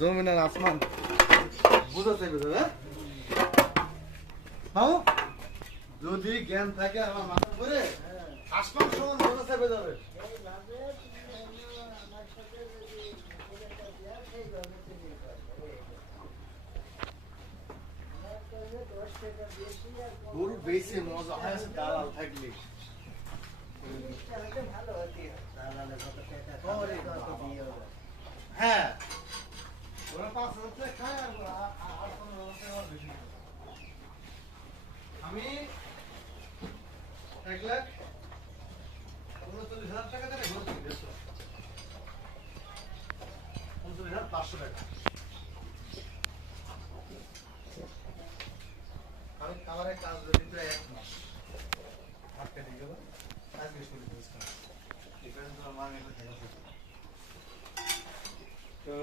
জমিন আর আসমান বুঝা চাইবে দাদা হ্যাঁ যদি জ্ঞান থাকে আমার মাথা করে আসমান সমান বোঝা চাইবে যাবে গরু বেশি মজা হয় দালাল থাকলে হ্যাঁ ওরা 5,000 টাকা খায় আর 15,000 টাকা বেশি আমি 1,39,000 টাকা দিয়ে ঘর কিনে দিয়েছি 39,500 টাকা আমি খাবারের কাজ যদি প্রায় 1 মাস হাটতে দিয়ে গেল আজকে শুরু করেছিলাম ডিফারেন্স আমার মানে তো